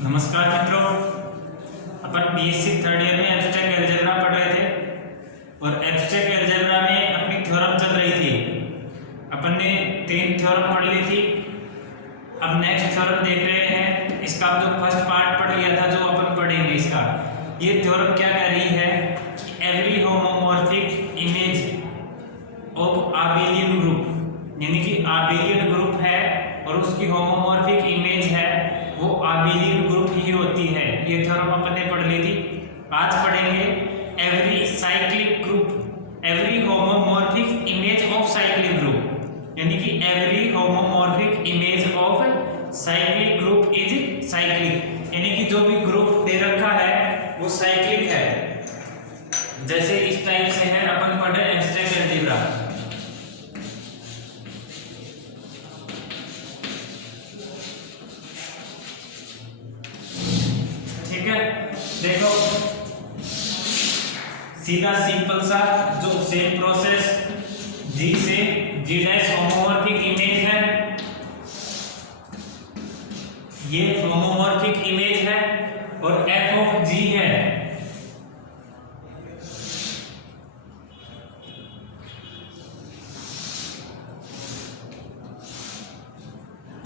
नमस्कार मित्रों, अपन BSc third year में एब्स्ट्रैक्ट अलजेब्रा पढ़ रहे थे और एब्स्ट्रैक्ट अलजेब्रा में अपनी थ्योरम चल रही थी। अपन ने 3 थ्योरम पढ़ ली थी। अब नेक्स्ट थ्योरम देख रहे हैं। इसका जो फर्स्ट पार्ट पढ़ लिया था, जो अपन पढ़ेंगे इसका। ये थ्योरम क्या कह रही है कि every homomorphic image of abelian group, यानी कि आबेलियन ग्रुप है और उसकी होमोमॉर्फिक इमेज है, वो आबेलियन ग्रुप ही होती है। ये थ्योरम अपन ने पढ़ ली थी। आज पढ़ेंगे every cyclic group, every homomorphic image of cyclic group, यानी कि every homomorphic image of cyclic group is cyclic, यानी कि जो भी ग्रुप दे रखा है वो साइक्लिक है। जैसे इस टाइप से है, अपन पढ़े एब्स्ट्रैक्ट अलजेब्रा। देखो सीधा सिंपल सा जो सेम प्रोसेस G से G डैश होमोमॉर्फिक इमेज है, ये होमोमॉर्फिक इमेज है और f ऑफ G है।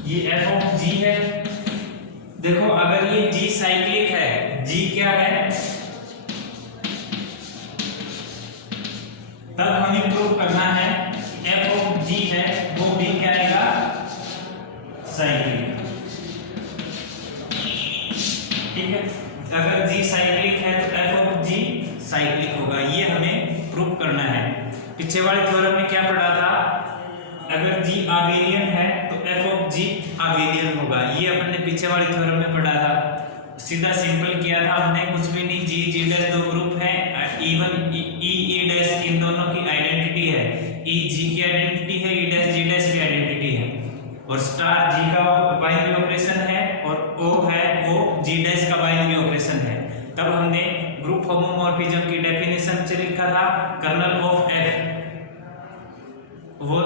ये f ऑफ G है। देखो अगर ये G साइक्लिक है, G क्या है, तब हमें प्रूव करना है f ऑफ G है वो भी क्या आएगा, साइक्लिक। ठीक है, अगर G साइक्लिक है तो f ऑफ G साइक्लिक होगा। ये हमें प्रूव करना है। पीछे वाले थ्योरम में क्या पढ़ा था, अगर G आबेलियन है तो f ऑफ G आबेलियन होगा। ये अपन ने पीछे वाले थ्योरम में पढ़ा था। सीधा सिंपल किया था हमने, कुछ भी नहीं। G G डैश दो ग्रुप है, even E E dash in दोनों की आइडेंटिटी है। E G की आइडेंटिटी है, E डैश G डैश की आइडेंटिटी है, और स्टार G का बाइनरी ऑपरेशन है और O है वो G डैश का बाइनरी ऑपरेशन है। तब हमने ग्रुप होमोमॉर्फिज्म की डेफिनेशन से लिखा था कर्नल ऑफ F, वो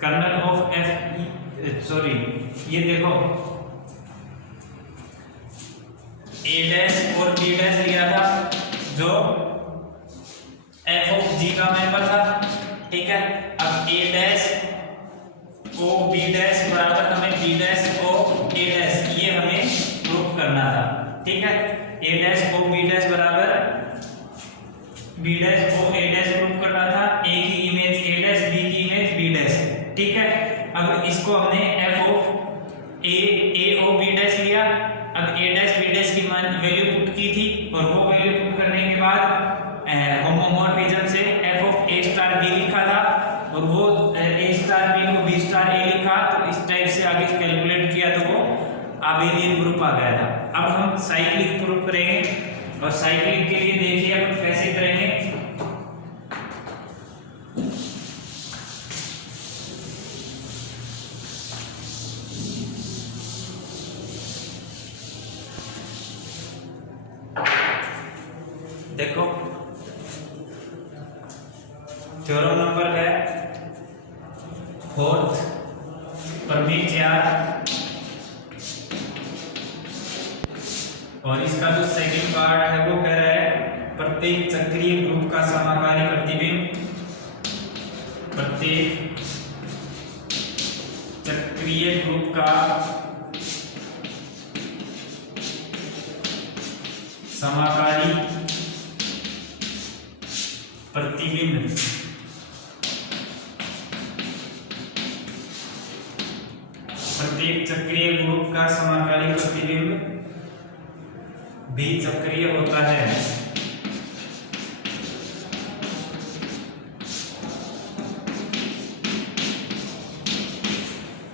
कर्नल ऑफ F, सॉरी ये देखो A डैश और B डैश लिया था जो f ऑफ G का मेंबर था। ठीक है, अब A dash O B dash बराबर हमें B dash O A dash, ये हमें प्रूफ करना था। ठीक है, A dash O B dash बराबर B dash O A dash proof करना था। A की इमेज A डैश, B की इमेज B डैश। ठीक है, अब इसको हमने f of A O B dash लिया। अब A डैश B डैश की मान वैल्यू पुट की थी और वो वैल्यू पुट करने के बाद होमोमॉर्फिज्म से f of A star B लिखा था और वो A स्टार B को B स्टार A लिखा। तो इस टाइप से आगे कैलकुलेट किया तो वो आबेलियन ग्रुप आ गया था। अब हम साइक्लिक प्रूफ करेंगे और साइक्लिक के लिए देखिए अपन कैसे करेंगे। देखो थ्योरम नंबर है 4th परमीट यार, और इसका जो सेकंड पार्ट है वो कह रहा है प्रत्येक चक्रीय ग्रुप का समाकारी प्रतिबिंब, प्रत्येक चक्रीय ग्रुप का समाकारी प्रतिबिंब प्रत्येक चक्रीय ग्रुप का समाकारी प्रतिबिंब भी चक्रीय होता है।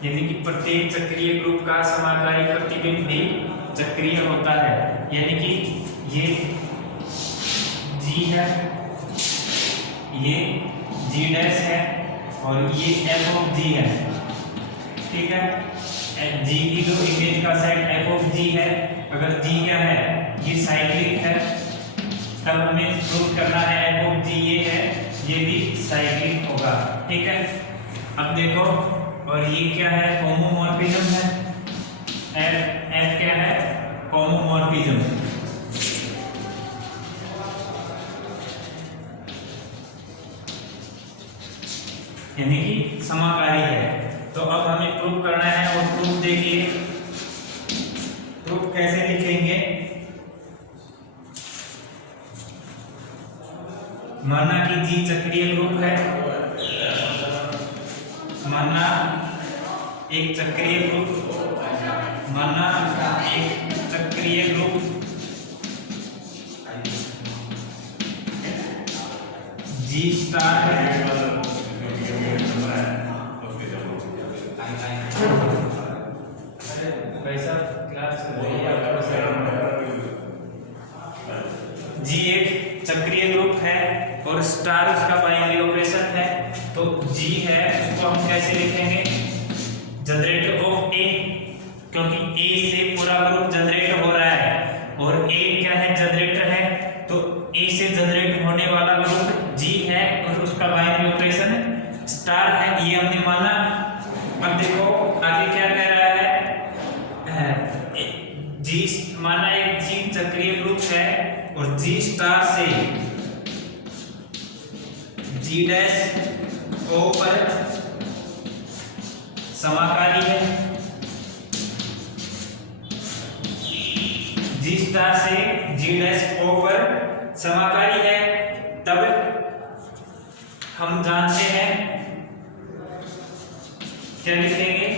यानी कि प्रत्येक चक्रीय ग्रुप का समाकारी प्रतिबिंब भी चक्रीय होता है। यानी कि ये G है, ये G डैश है और ये f ऑफ G है। ठीक है, G की जो इमेज का सेट f ऑफ G है, अगर G क्या है, ये साइक्लिक है, तब हमें प्रूव करना है f ऑफ G ये है, ये भी साइक्लिक होगा। ठीक है, अब देखो, और ये क्या है, होमोमॉर्फिज्म है, f होमोमॉर्फिज्म। यानी कि समाकारी है। तो अब हमें प्रूफ करना है, और प्रूफ देखिए, प्रूफ कैसे लिखेंगे। माना कि G चक्रीय ग्रुप है, माना एक चक्रीय ग्रुप, माना एक चक्रीय ग्रुप G स्टार है, G एक चक्रीय ग्रुप है और स्टार उसका बाइनरी ऑपरेशन है। तो G है उसको हम कैसे लिखेंगे, जनरेटर ऑफ A, क्योंकि A से पूरा ग्रुप जनरेट हो रहा है और A क्या है, जनरेटर है। तो A से जनरेट होने वाला ग्रुप G है और उसका बाइनरी ऑपरेशन स्टार है, ये हमने माना। अब देखो आगे क्या कह रहा है, G माना एक G चक्रीय ग्रुप है और G स्टार से G डैश O पर समाकारी है, G स्टार से G डैश O पर समाकारी है। तब हम जानते हैं, क्या लिखेंगे,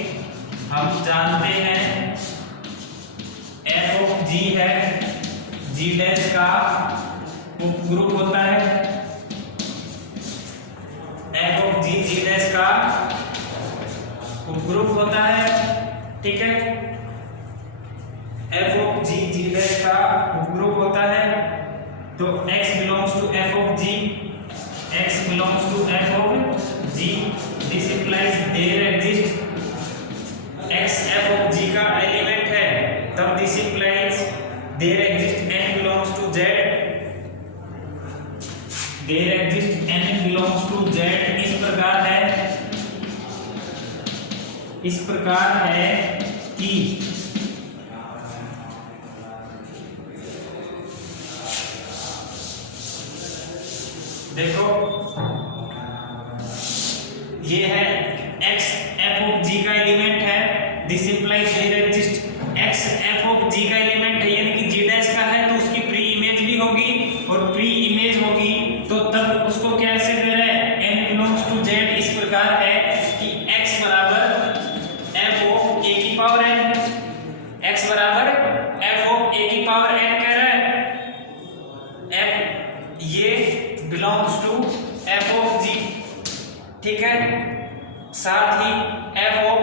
हम जानते हैं F ऑफ G है, G डैश का उपग्रुप होता है, F of G G dash का उपग्रुप होता है, ठीक है। F of G G dash का उपग्रुप होता है। तो X belongs to F of G, X belongs to F of G, this implies there exists X F of G का एलिमेंट है, तब this implies there exists N belongs to Z, there exists N belongs to Z। इस प्रकार है कि देखो ये है X F of G का एलिमेंट है, this implies there exist X F of G का एलिमेंट है, यानी कि G डैश का है तो उसकी प्री इमेज भी होगी और प्री इमेज होगी तो तब उसको कैसे दे रहे हैं, N belongs to Z। इस प्रकार है कि X बराबर F of A की पावर N, X बराबर F of A की पावर N कह रहा है, F ये belongs to F of G, ठीक है। साथ ही F of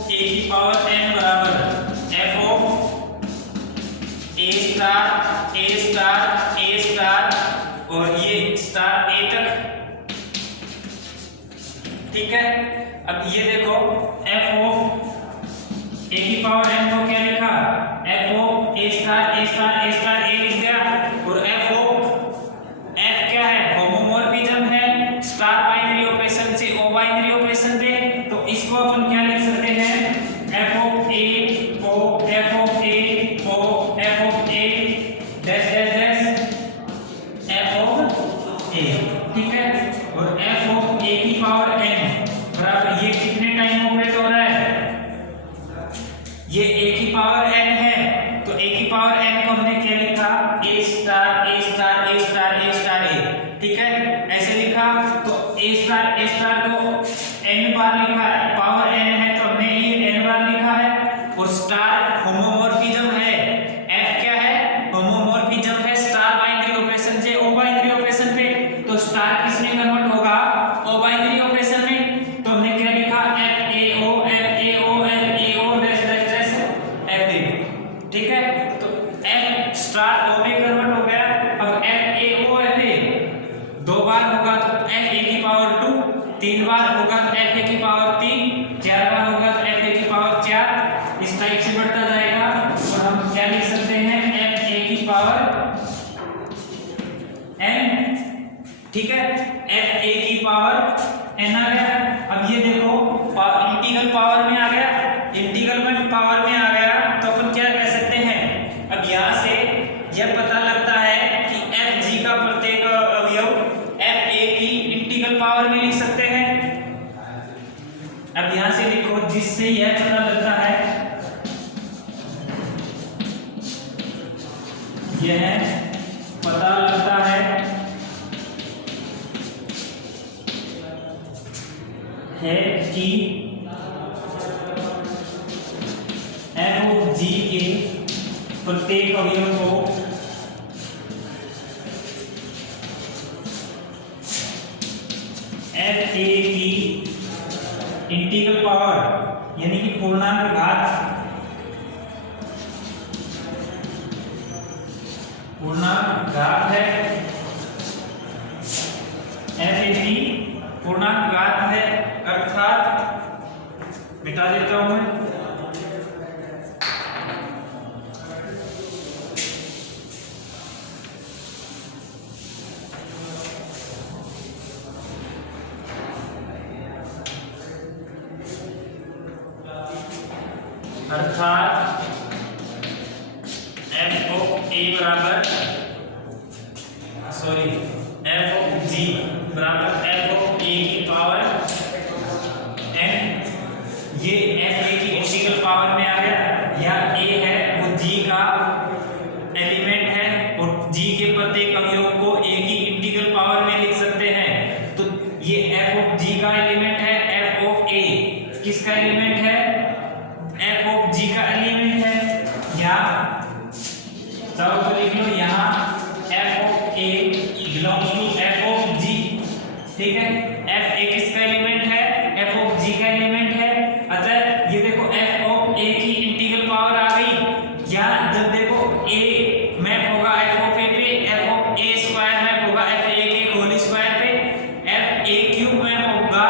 A की पावर N बराबर F of A star A star A star और ये स्टार A तक, ठीक है। अब ये देखो F of A की पावर N को क्या लिखा, F of A star A star A star A लिख दिया और F of F क्या है, होमोमॉर्फिज्म है स्टार बाइनरी ऑपरेशन से O बाइनरी ऑपरेशन पे। तो इसको अपन क्या लिख सकते हैं, F of A O F of A O F of A dash dash dash F of A, ठीक है। और F of A की पावर N बराबर ये कितने टाइम ऑपरेट हो रहा है, ये A की पावर N है तो A की पावर N को हमने क्या लिखा, A star A star A star A star A, ठीक है। ऐसे लिखा तो A स्टार को N बार लिखा है, पावर N है तो हमने ये N बार लिखा है। और स्टार होमोमॉर्फिज्म है, F क्या है, होमोमॉर्फिज्म है स्टार बाइनरी ऑपरेशन से O बाइनरी ऑपरेशन पे। तो स्टार किस में कन्वर्ट होगा, O बाइनरी ऑपरेशन में। तो हमने क्या लिखा, FAO FAO dash dash dash FA, ठीक है। तो F स्टार O में कन्वर्ट हो गया। अब FAO FA दो बार होगा तो FA की पावर 2, तीन बार होगा तो FA की पावर 3, चार बार होगा तो FA की पावर 4, इस टाइप से बढ़ता जाएगा। और हम क्या लिख सकते हैं, FA की पावर N, ठीक है। FA की पावर n आ गया। अब ये देखो इंटीग्रल पावर में आ गया, इंटीग्रल में पावर में आ गया तो अपन क्या कह सकते हैं, अब यहाँ से यह पता लगता है कि एफ जी का प्रत्येक अवयव एफ ए की इंटीग्रल पावर में लिख सकते हैं। अब यहाँ से लिखो जिससे यह पता लगता है, यह पता लगता है कि एफ ऑफ जी के प्रत्येक अवयव को एफ ए की इंटीग्रल पावर यानी कि पूर्णांक घात है, एफ ए की पूर्णांक घात है, अर्थात मिटा देता हूं मैं, अर्थात एफ ऑफ ए बराबर एफ ऑफ जी बराबर एफ ऑफ ए की पावर एन। ये एफ ए की इंटीग्रल पावर में आ गया, या ए है वो जी का एलिमेंट है और जी के प्रत्येक अवयव को ए की इंटीग्रल पावर में लिख सकते हैं। तो ये एफ ऑफ जी का एलिमेंट है, एफ ऑफ ए किसका एलिमेंट है, एफ ऑफ जी का एलिमेंट है। या चलो तो लिख लो यहाँ F of A belongs to F of G, ठीक है। एफ ए किसका एलिमेंट है, एफ ऑफ जी का एलिमेंट है। अतः ये देखो एफ ऑफ ए की इंटीग्रल पावर आ गई। या जब देखो ए मैप होगा एफ ऑफ ए पे, F of A square map होगा एफ ए के होल स्क्वायर पे, एफ ए क्यूब मैप होगा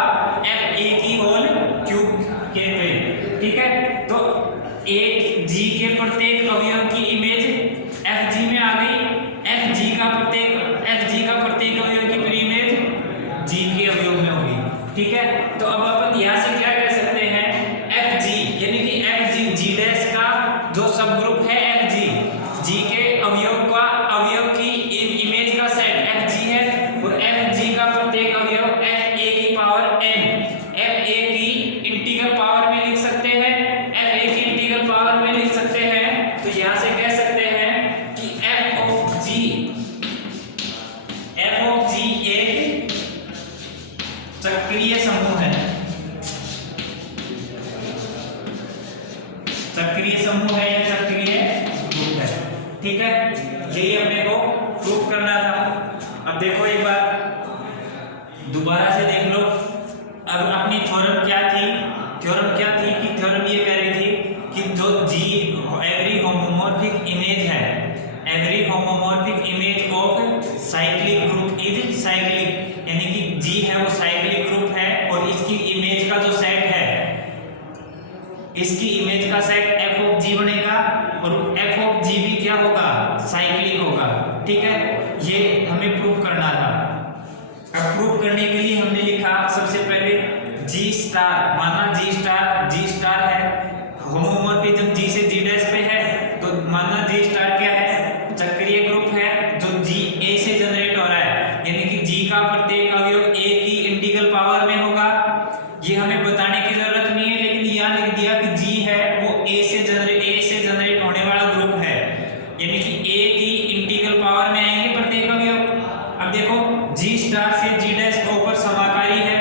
एफ ए की होल क्यूब के पे, ठीक है। तो ए जी के प्रत्येक अवयव की इमेज एफ जी में आ गई, एफ जी का प्रत्येक अवयव की इमेज जी के अवयव में होगी, ठीक है। तो अब अपन यहाँ से क्या कह सकते हैं, एफ जी यानी कि एफ जी जी डैश का जो सब ग्रुप है एफ जी, जी के अवयव की इमेज का सेट एफ जी है, और एफ जी का प्रत्येक अवयव एफ ए की पावर एन, एफ ए की इंटीग्रल पावर में लिख सकते हैं, एफ ए की इंटीग्रल पावर में लिख सकते हैं। तो यहाँ से कह सकते हैं कि एफ ऑफ जी एक चक्रीय समूह है, चक्रीय समूह है या चक्रीय ग्रुप है, ठीक है। यही अपने को प्रूव करना था। अब देखो एक बार दोबारा से देख लो, अब अपनी थ्योरम क्या थी कि थ्योरम ये कह रही थी कि जो जी एवरी होमोमॉर्फिक इमेज है, every homomorphic image of cyclic group is cyclic, यानी कि जी है वो साइक्लिक ग्रुप है और इसकी इमेज का जो सेट है, इसकी इमेज का सेट एफ ऑफ जी बनेगा और एफ ऑफ जी भी क्या होगा, साइक्लिक होगा, ठीक है। ये हमें प्रूव करना था। अब प्रूव करने के लिए हमने लिखा सबसे पहले जी स्टार, माना जी स्टार है, होमोमॉर्फिज्म जी से जी डैश पे है, तो माना जी स्टार क्या है, चक्रीय ग्रुप है जो जी ए से जनरेट हो रहा है, यानी कि जी का प्रत्येक अवयव ए की इंटीग्रल पावर में होगा। ये हमें बताने की जरूरत नहीं है, लेकिन यहाँ लिख दिया कि जी है वो ए से जनरेट होने वाला ग्रुप है, यानी कि ए की इंटीग्रल पावर में आएंगे प्रत्येक अवयव। अब देखो जी स्टार से जी डैश ऊपर समाकारी है,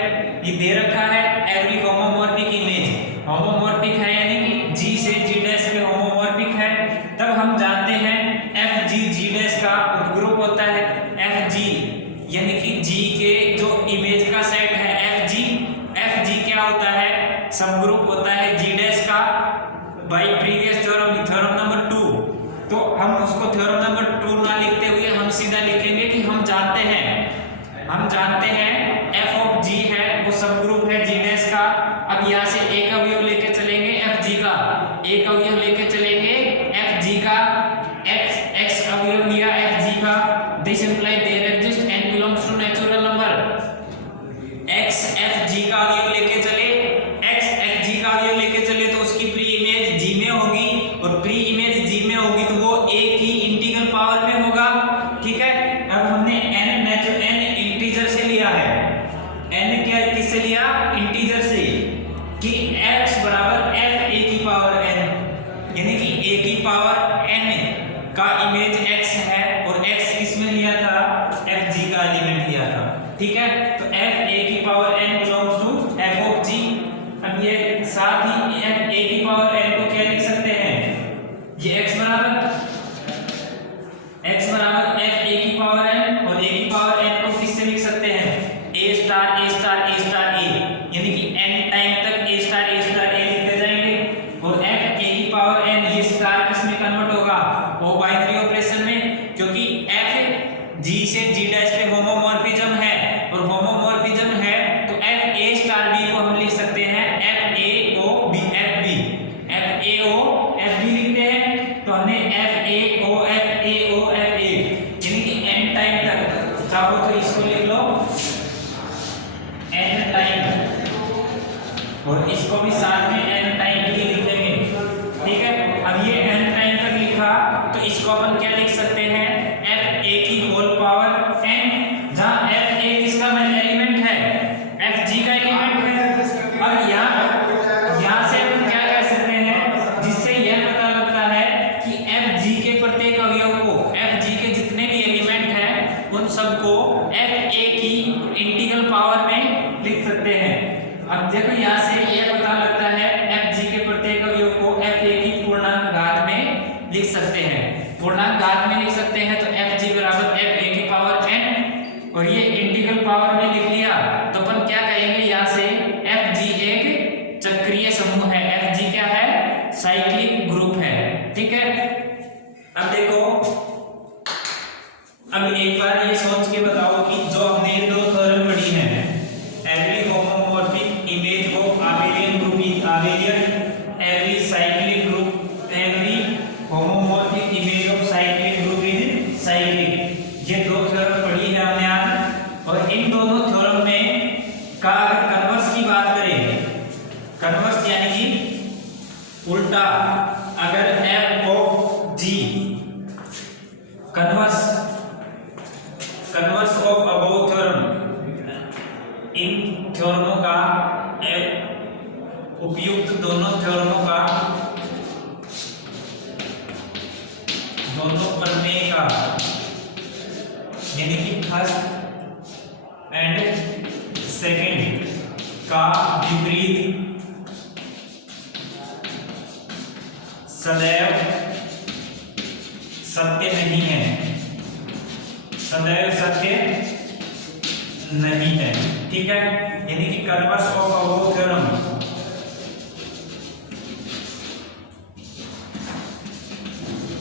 ये दे रखा है एवरी होमोमॉर्फिक इमेज, होमोमॉर्फिक है यानी कि जी से जी डैश में होमोमॉर्फिक है। तब हम जानते हैं एफ जी जी डैश का उपग्रुप होता है, एफ जी यानी कि जी के जो इमेज का सेट है एफ जी क्या होता है, सब ग्रुप होता है जी डैश का बाय प्रीवियस थ्योरम नंबर 2। तो हम उसको थ्योरम नंबर 2 ना लिखते हुए हम सीधा लिखेंगे कि हम जानते हैं एफ ऑफ जी है वो सब ग्रुप है जी डैश का। अब यहाँ से एक अवयव लेके चलेंगे एफ जी का, एक अवयव लेके चलेंगे एफ जी का, एक्स अवयव लिया एफ जी का, this imply there exist N belongs to natural number X F ठीक है, तो एफ ए की power N belongs to F of G. अब ये साथ ही एफ ए की पावर एन को क्या लिख सकते हैं, ये x बराबर एफ ए की पावर एन, और ए की पावर एन को किससे लिख सकते हैं, ए स्टार ए स्टार ए स्टार ए, यानी कि एन टाइम तक ए स्टार ए लिखते जाएंगे। और एफ ए की पावर एन ये स्टार किस में कन्वर्ट होगा, वो बाइनरी ऑपरेशन में, क्योंकि एफ जी से जी डैश पे होमोमॉर्फिज्म है, और होमोमॉर्फिज्म है तो एफ ए स्टार बी को हम लिख सकते हैं F A O B F B, F A O F B लिखते हैं, तो हमने F A O F A, यानी कि एन टाइम तक, चाहो तो इसको लिख लो एन टाइम, और इसको भी साथ में एन टाइम ही लिखेंगे, ठीक है। अब ये एन टाइम तक लिखा तो इसको अपन क्या लिख सकते हैं, एफ ए की होल पावर एन, जहां एफ ए किसका एलिमेंट है, एफ जी का एलिमेंट है। अब यहाँ से अपन क्या कह सकते हैं, जिससे यह पता लगता है कि एफ जी के प्रत्येक अवयव को, एफ जी के जितने भी एलिमेंट हैं उन सबको एफ ए की इंटीग्रल पावर में लिख सकते हैं। अब देखो यहाँ से यह पता लगता है एफ जी के प्रत्येक अवयव को एफ ए की पूर्णांक घात में लिख सकते हैं, पूर्णांक घात में लिख सकते हैं, तो एफ जी बराबर एफ ए की पावर एन, और ये इंटीग्रल पावर में लिख लिया तो अपन क्या कहेंगे, यहाँ से एफ जी एक चक्रीय समूह है, एफ जी क्या है, साइक्लिक ग्रुप है, ठीक है। अब देखो, अब एक बार ये सोच के बताओ कि जो हमने दो थ्योरम पढ़ी है, every homomorphic image of abelian group is abelian, every cyclic group, every homomorphic image of cyclic group is cyclic, ये दो थ्योरम पढ़ी है हमने आज। और इन दोनों थ्योरम में का अगर कन्वर्स की बात करें, कन्वर्स यानी कि उल्टा, अगर F of G converse of above theorem, इन थ्योरमों का उपयुक्त दोनों थ्योरमों का, दोनों प्रमेय का, यानी कि फर्स्ट एंड सेकंड का विपरीत सदैव सत्य नहीं है, सदैव सत्य नहीं है, ठीक है। यानी कि converse of above theorem,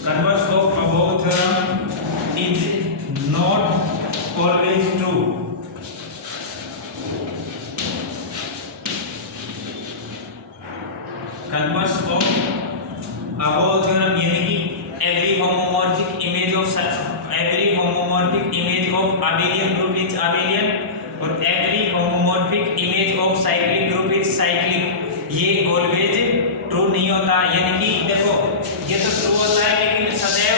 converse of above theorem is not always true, converse of above theorem यानी कि every homomorphic image of abelian group is abelian, और every homomorphic image of cyclic group is cyclic, ये always true नहीं होता। यानी कि देखो, ये तो ट्रू होता है लेकिन सदैव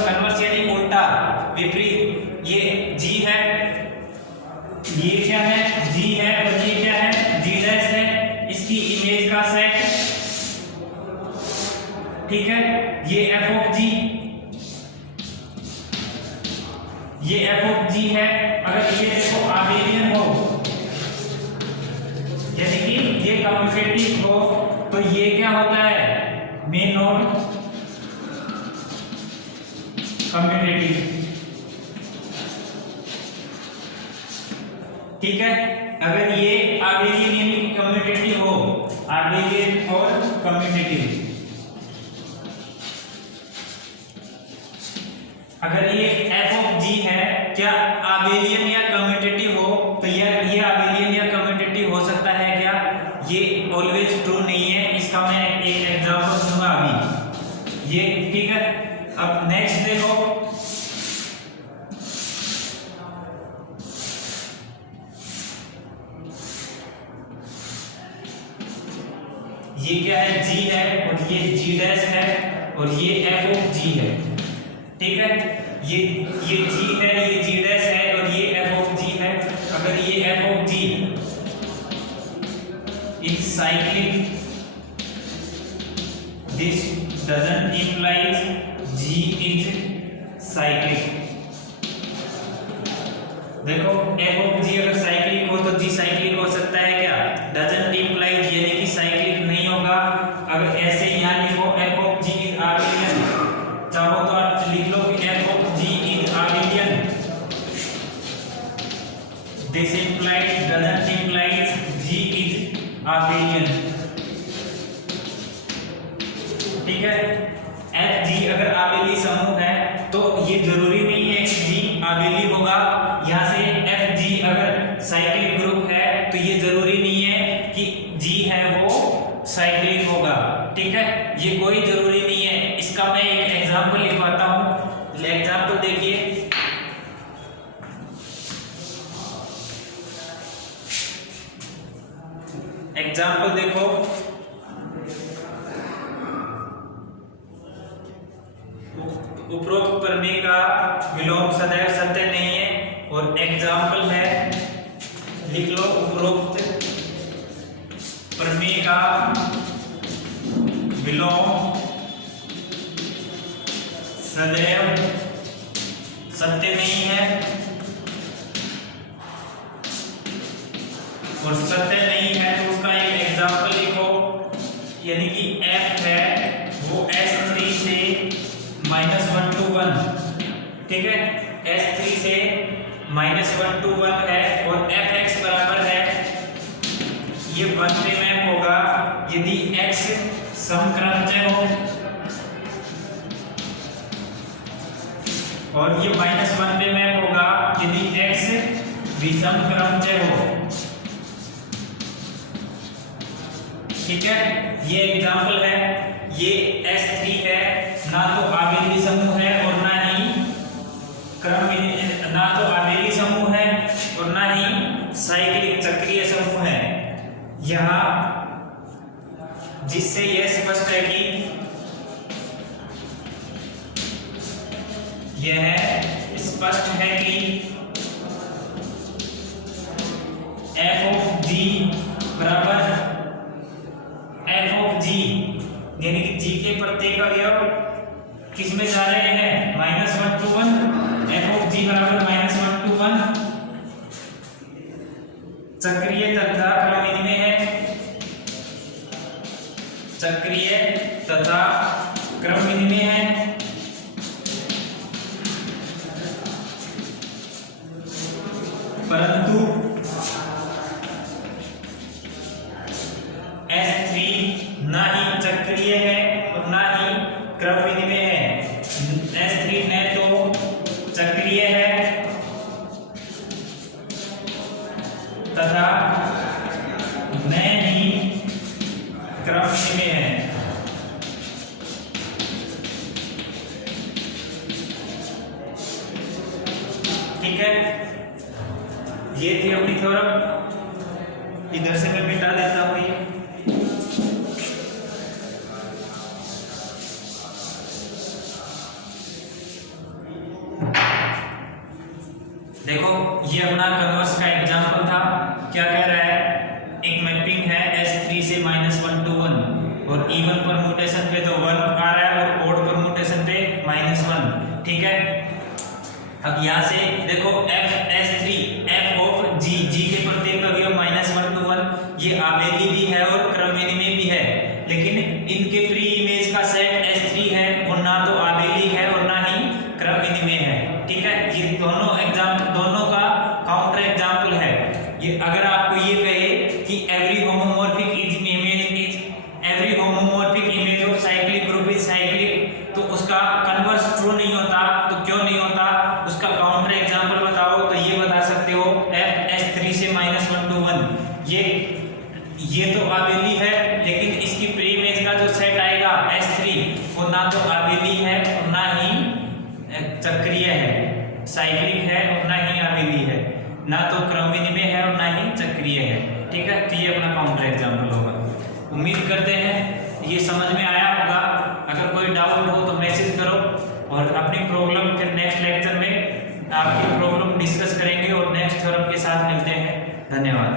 कन्वर्स यानी उल्टा, विपरीत, ये जी है, ये क्या है, जी है, और ये क्या है, जी डैश है, इसकी इमेज का सेट, ठीक है। ये एफ ऑफ जी, ये एफ ऑफ जी है, अगर ये देखो आबेलियन हो, यानी कि ये कम्यूटेटिव हो, तो ये क्या होता है, मे नॉट कम्यूटेटिव, ठीक है। अगर ये आबेलियन यानी कि कम्यूटेटिव हो, आबेलियन और कम्यूटेटिव, अगर ये एफ ऑफ जी है, क्या आबेलियन या कम्यूटेटिव हो, तो ये आबेलियन या कम्यूटेटिव हो सकता है क्या, ये ऑलवेज ट्रू नहीं है। इसका मैं एक एग्जांपल दूंगा अभी, ये, ठीक है। अब नेक्स्ट देखो, ये क्या है, जी है, और ये जी डैश है, और ये एफ ऑफ जी है, ठीक है। ये जी है, ये जी डैश है, और ये एफ ऑफ जी है। अगर ये F of G is cyclic, this doesn't implies G is cyclic, देखो एफ ऑफ जी अगर साइक्लिक हो तो जी साइक्लिक हो सकता है क्या? डजंट इंप्लाई, यानी कि साइक्लिक नहीं होगा। अगर ऐसे यहाँ लिखो F of G is abelian, चाहो तो आप लिख लो कि F of G is abelian, this implies doesn't implies G is abelian. ठीक है, एफ जी अगर आबेली समूह है तो ये जरूरी नहीं है कि जी आबेली होगा। यहाँ से एफ जी अगर साइक्लिक ग्रुप है तो ये जरूरी नहीं है कि जी है वो साइक्लिक होगा। ठीक है, ये कोई जरूरी नहीं है। इसका मैं एक एग्जांपल लिखवाता हूँ। एग्जांपल देखिए, एग्जांपल देखो, उपरोक्त प्रमेय का विलोम सदैव सत्य नहीं है। और एग्जाम्पल है, लिख लो, उपरोक्त प्रमेय का विलोम सदैव सत्य नहीं है। और सत्य नहीं है तो उसका एक एग्जाम्पल लिखो, यानी कि f है वो S3 से -1 to 1। ठीक है, S3 से -1 to 1 है और fx बराबर है, ये 1 पे मैप होगा यदि x समक्रमचय हो, और ये -1 पे मैप होगा यदि x विषमक्रमचय हो। ठीक है, ये एग्जाम्पल है। ये S3 है, ना तो आबेली समूह है और ना ही ना तो आबेली समूह है और ना ही साइक्लिक चक्रीय समूह है। यहाँ जिससे यह स्पष्ट है कि यह स्पष्ट है कि f ऑफ g बराबर f ऑफ g, यानी कि g के प्रत्येक अवयव किस में जा रहे हैं? -1 to 1। f ऑफ g बराबर -1 to 1 चक्रीय तथा क्रमविनिमय है, चक्रीय तथा क्रमविनिमय है। परंतु S3 ना ही चक्रीय है और ना ही क्रमविनिमय है। S3 न तो चक्रीय है तथा न ही क्रमविनिमय है। ठीक है, ये थी अपनी थ्योरम। इधर से मैं मिटा देता हूं ये। देखो, ये अपना कन्वर्स का एग्जांपल था। क्या कह रहा है? एक मैपिंग है S3 से -1 to 1 और इवन परम्यूटेशन पे तो 1 आ रहा है और ओड परम्यूटेशन पे -1। ठीक है, अब यहाँ से देखो S3 f ऑफ g के प्रत्येक अवयव -1 to 1 ये आबेली भी है और क्रमविनिमय भी है, लेकिन इनके प्री इमेज का सेट S3 है वो ना तो आबेली है और ना ही क्रमविनिमय है। ठीक है, ये दोनों का काउंटर एग्जांपल है। ये अगर आपको ये कहे कि every homomorphic image of cyclic group is cyclic, तो उसका कन्वर्स ट्रू नहीं होता। तो क्यों नहीं होता? उसका काउंटर एग्जांपल बताओ। तो ये बता सकते हो S3 से -1 to 1 ये तो आबेली है, लेकिन इसकी प्री इमेज का जो सेट आएगा S3 वो ना तो आबेली है और ना ही चक्रीय है, साइक्लिक है और ना ही आबेली है, ना तो क्रमविनिमय है और ना ही चक्रीय है। ठीक है, तो ये अपना काउंटर एग्जांपल होगा। उम्मीद करते हैं ये समझ में आया होगा। अगर कोई डाउट हो तो मैसेज करो और अपनी प्रॉब्लम फिर नेक्स्ट लेक्चर में आपकी प्रॉब्लम डिस्कस करेंगे और नेक्स्ट थ्योरम के साथ मिलते हैं। धन्यवाद।